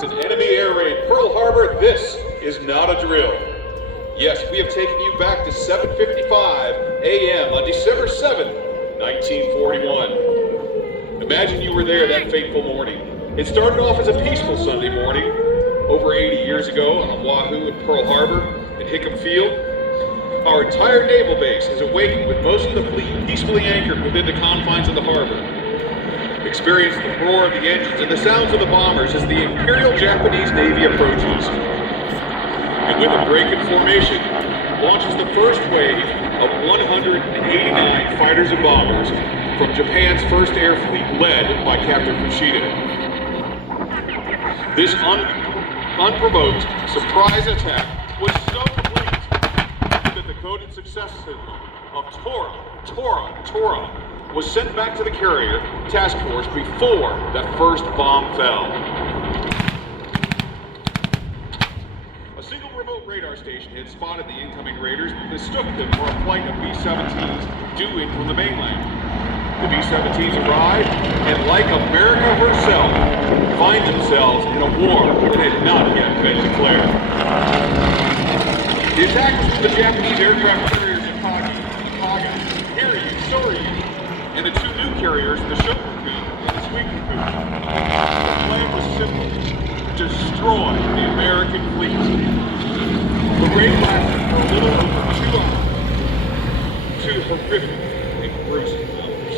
It's an enemy air raid. Pearl Harbor, this is not a drill. Yes, we have taken you back to 7:55 a.m. on December 7th, 1941. Imagine you were there that fateful morning. It started off as a peaceful Sunday morning, over 80 years ago on Oahu and Pearl Harbor and Hickam Field. Our entire naval base is awakened with most of the fleet peacefully anchored within the confines of the harbor. Experience the roar of the engines and the sounds of the bombers as the Imperial Japanese Navy approaches. And with a break in formation, launches the first wave of 189 fighters and bombers from Japan's First Air Fleet led by Captain Fushida. This unprovoked surprise attack was so complete that the coded success signal of Tora, Tora, Tora was sent back to the carrier task force before that first bomb fell. A single remote radar station had spotted the incoming raiders and mistook them for a flight of B-17s due in from the mainland. The B-17s arrived and, like America herself, find themselves in a war that had not yet been declared. The attack was from the Japanese aircraft carriers Akagi, Kaga, Hiryu, Soryu, and the two new carriers, the Shokuku and the Suikoku. The plan was simple: destroy the American fleet. The raid lasted for a little over 2 hours. Two horrific and gruesome hours.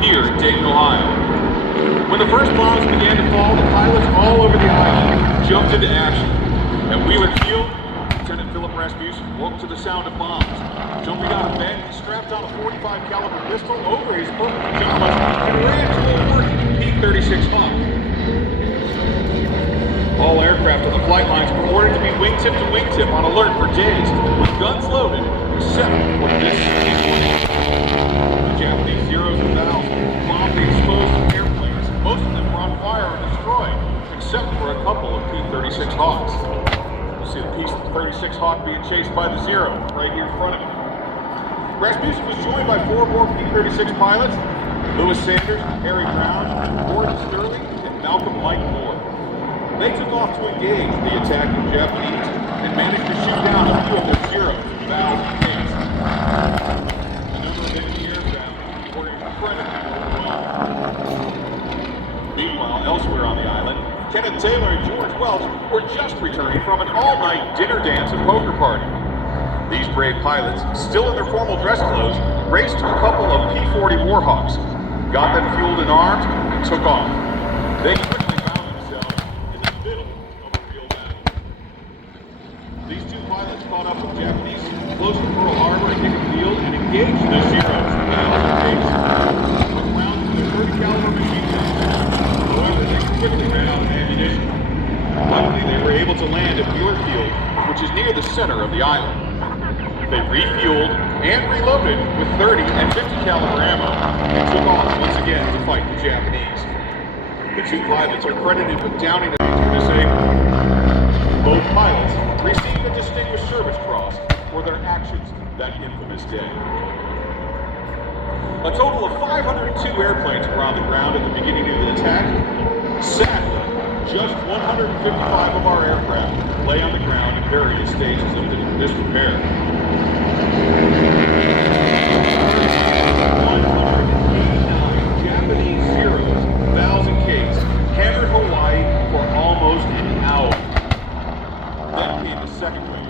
Here in Dayton, Ohio. When the first bombs began to fall, the pilots all over the island jumped into action. At Wheeler Field, Lieutenant Philip Rasmussen woke to the sound of bombs. Jumping out of bed, he strapped on a .45 caliber pistol over his purple pajamas and ran to a working P-36 Hawk. All aircraft on the flight lines were ordered to be wingtip to wingtip on alert for days, with guns loaded, except for this C-20. The Japanese Zeros and Vals bombed the exposed airplanes. Most of them were on fire or destroyed, except for a couple of P-36 Hawks. You see the P-36 Hawk being chased by the Zero right here in front of me. Rasmussen was joined by 4 more P-36 pilots: Lewis Sanders, Harry Brown, Gordon Sterling, and Malcolm Mike Moore. They took off to engage the attacking Japanese and managed to shoot down a few of their Zeros, Vals, and K's. The number of enemy aircraft were incredibly overwhelming. Meanwhile, elsewhere on the island, Kenneth Taylor and George Welch were just returning from an all-night dinner dance and poker party. These brave pilots, still in their formal dress clothes, raced to a couple of P-40 Warhawks, got them fueled and armed, and took off. They quickly found themselves in the middle of a real battle. These two pilots caught up with Japanese close to Pearl Harbor and Hickam Field and engaged the Zeros with rounds from their .30 caliber machine guns. However, they quickly ran out of ammunition. Luckily, they were able to land at Wheeler Field, which is near the center of the island. They refueled and reloaded with 30 and 50 caliber ammo and took off once again to fight the Japanese. The two pilots are credited with downing a disabled. Both pilots received a Distinguished Service Cross for their actions that infamous day. A total of 502 airplanes were on the ground at the beginning of the attack. Sadly, just 155 of our aircraft lay on the ground in various stages of disrepair. 189 Japanese Zeros, Vals, and K's hammered Hawaii for almost an hour. Then came the second wave.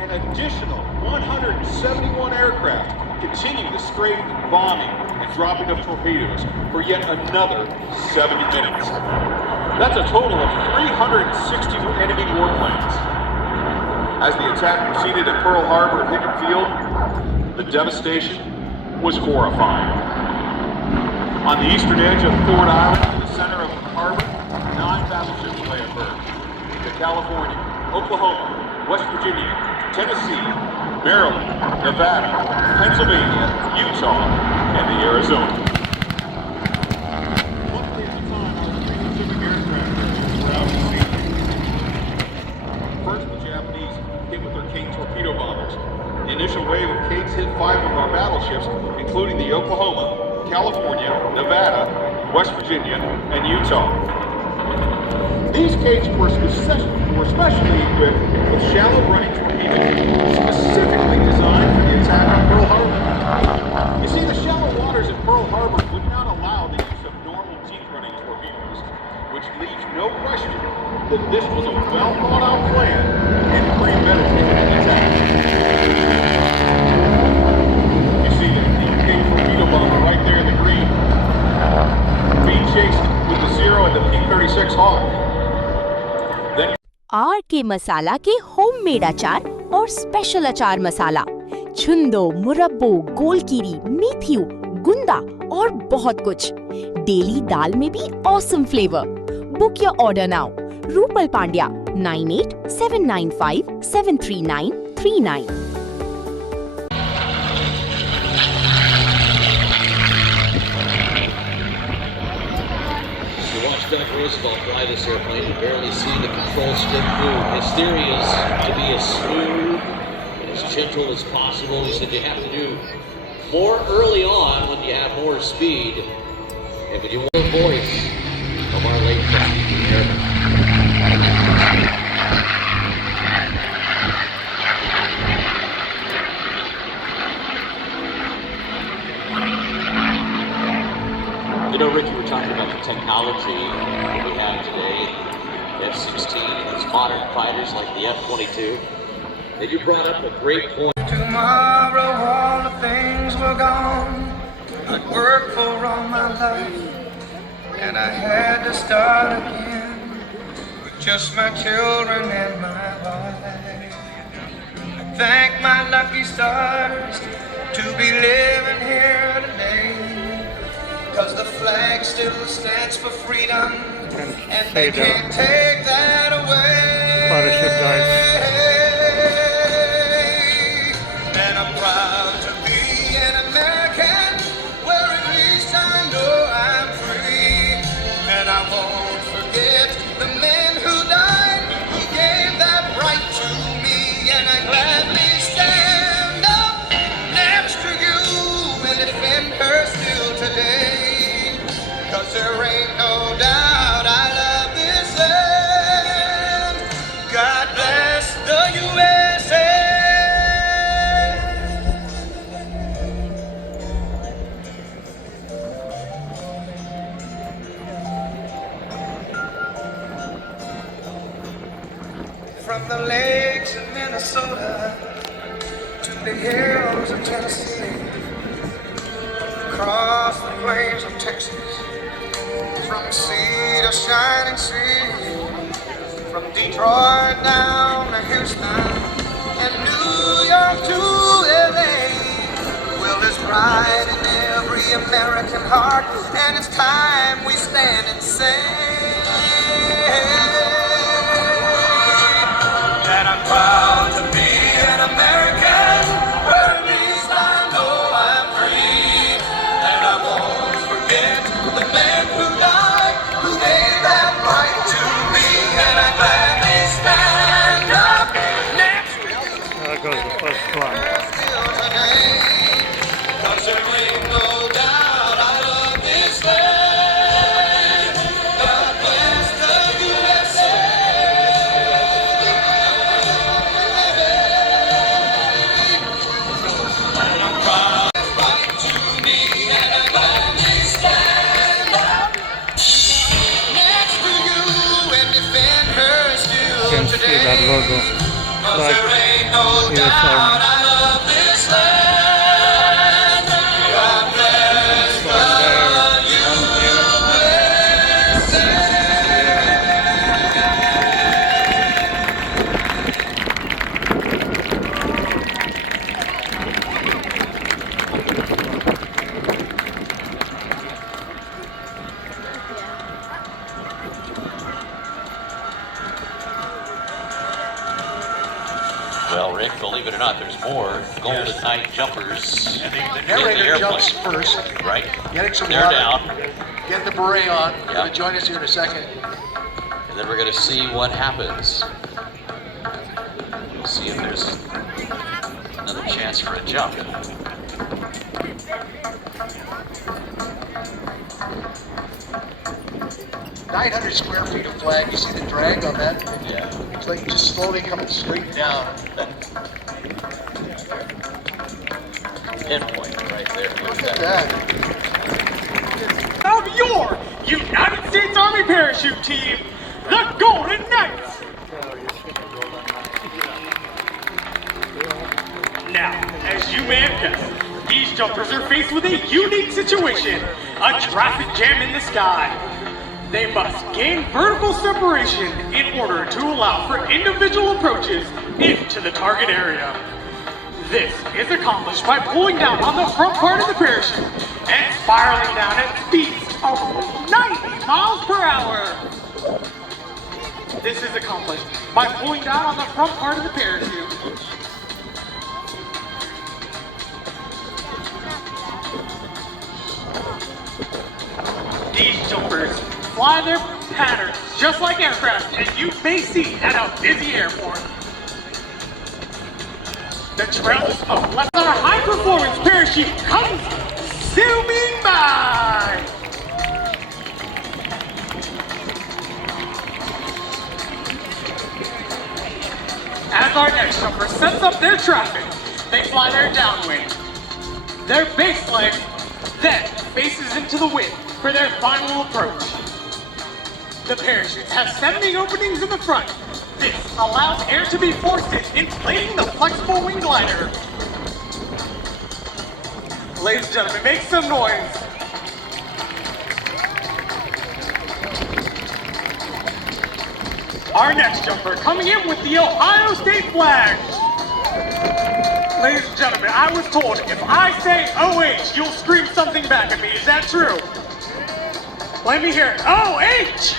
An additional 171 aircraft continued the strafe, bombing, and dropping of torpedoes for yet another 70 minutes. That's a total of 360 enemy warplanes. As the attack proceeded at Pearl Harbor and Hickam Field, the devastation was horrifying. On the eastern edge of Ford Island, in the center of the harbor, 9 battleships lay at berth. The California, Oklahoma, West Virginia, Tennessee, Maryland, Nevada, Pennsylvania, Utah, and the Arizona. Torpedo bombers. The initial wave of Kates hit 5 of our battleships, including the Oklahoma, California, Nevada, West Virginia, and Utah. These gates were specially equipped with shallow running torpedoes, specifically designed for the attack on Pearl Harbor. You see, the shallow waters at Pearl Harbor would not allow the use of normal teeth-running torpedoes, which leaves no question that this was a well-thought-out plan and premeditated attack. You see the UK torpedo bomber right there in the green, being chased with the Zero and the P-36 Hawk. R K Masala के homemade अचार और special अचार मसाला, छुंदो, मुरब्बो, गोलकीरी, मेथियो, गुंदा और बहुत कुछ। Daily दाल में भी awesome flavour. Book your order now. Rupal Pandya 9879573939। Doug Roosevelt fly this airplane. You barely see the control stick move. His theory is to be as smooth and as gentle as possible. He said you have to do more early on when you have more speed. And when you want the voice of our late trustee airman. You know, Rick, you were talking about the technology that we have today, the F-16, and these modern fighters like the F-22. And you brought up a great point. Tomorrow all the things were gone I'd worked for all my life, and I had to start again with just my children and my wife. I thank my lucky stars to be living here today, 'cause the flag still stands for freedom, and they can't take that away. Parachute guys. And I'm proud to be an American, where at least I know I'm free. And I won't forget the men who died, who gave that right to me. And I gladly stand up next to you and defend her still today. 'Cause there ain't no doubt I love this land. God bless the USA. From the lakes of Minnesota to the hills of Tennessee, across the plains of Texas, from sea to shining sea, from Detroit down to Houston and New York to LA. Well, there's pride in every American heart, and it's time we stand and say that I'm proud to be an American, where at least I know I'm free. And I won't forget the men who died, who gave that right to me. And I gladly stand up next to you. There goes the first one. Still today, 'cause there ain't no doubt I love this land. God bless the USA. You can see that logo. Like US Army. Well, Rick, believe it or not, there's more Golden Knight jumpers. And the in the narrator airplane. jumps first, Right? getting some They're water, down. getting the beret on. Yeah. Going to join us here in a second. And then we're going to see what happens. We'll see if there's another chance for a jump. 900 square feet of flag. You see the drag on that? Yeah. It's like just slowly coming straight down. Pinpoint right there. Look at that. Of your United States Army parachute team, the Golden Knights. Now, as you may have guessed, these jumpers are faced with a unique situation, a traffic jam in the sky. They must gain vertical separation in order to allow for individual approaches into the target area. This is accomplished by pulling down on the front part of the parachute and spiraling down at speeds of 90 miles per hour. This is accomplished by pulling down on the front part of the parachute. These jumpers fly their patterns just like aircraft, as you may see at a busy airport. The trail of smoke left our high-performance parachute comes zooming by. As our next jumper sets up their traffic, they fly their downwind. Their base leg then faces into the wind for their final approach. The parachutes have 70 openings in the front. This allows air to be forced in, inflating the flexible wing glider. Ladies and gentlemen, make some noise. Our next jumper coming in with the Ohio State flag. Ladies and gentlemen, I was told if I say OH, you'll scream something back at me. Is that true? Let me hear it. OH!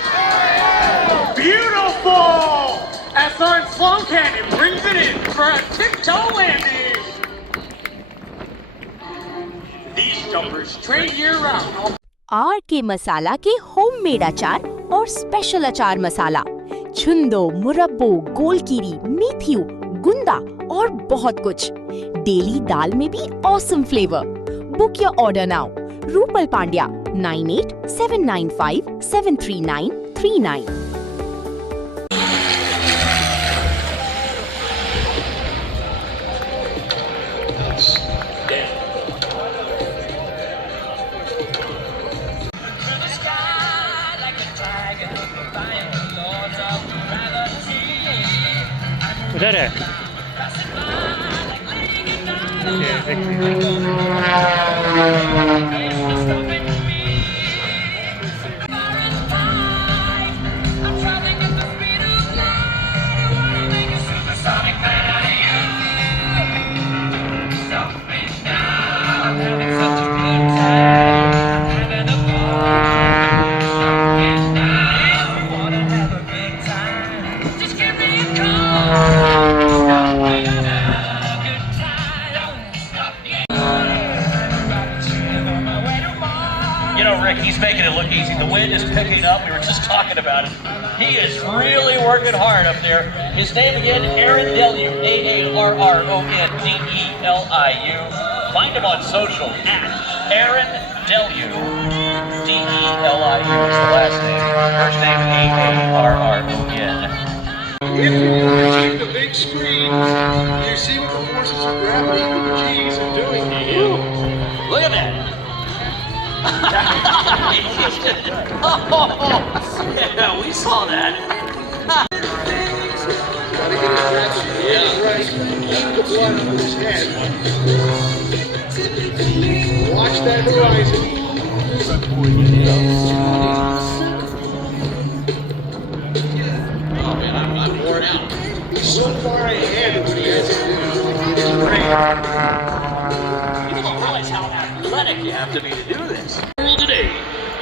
Beautiful! As Sergeant Sloan Canyon brings it in for a tiptoe landing. These jumpers train year-round. R K Masala के homemade अचार और special अचार मसाला, छुंदो, मुरब्बो, गोलकीरी, मेथियो, गुंदा और बहुत कुछ। Daily दाल में भी awesome flavour. Book your order now. Rupal Pandya 9879573939। उधर है। He's making it look easy. The wind is picking up. We were just talking about it. He is really working hard up there. His name again, Aaron Deliu, Aarondeliu. Find him on social at Aaron Deliu. Deliu is the last name. First name Aaron. If you achieve the big screen, you see what the forces of gravity and G's are doing. Look at that. Yeah, we saw that. Gotta get his traction right. Keep the blood under his head. Watch that horizon. Oh man, I'm worn out. He's so far ahead of what he has to do. It is great. You don't realize how athletic you have to be to do this. Today,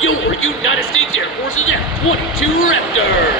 your United States Air Force's F-22 Raptor.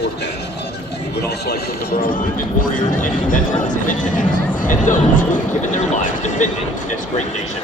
fourth down. We would also like to remember our wounded warriors and veterans in attendance, and those who have given their lives defending this great nation.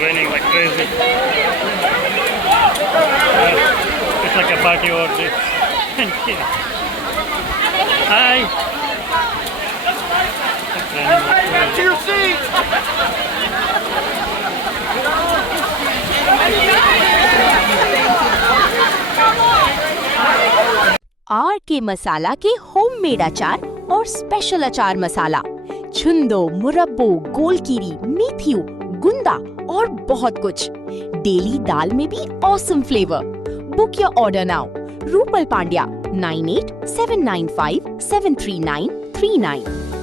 raining like crazy. It's like a party orgy. Hi. To your seat. R K Masala के homemade अचार और special अचार मसाला, छुंदो, मुरब्बो, गोलकीरी, मेथियो, गुंदा और बहुत कुछ। Daily दाल में भी awesome flavour. Book your order now. Rupal Pandya 9879573939.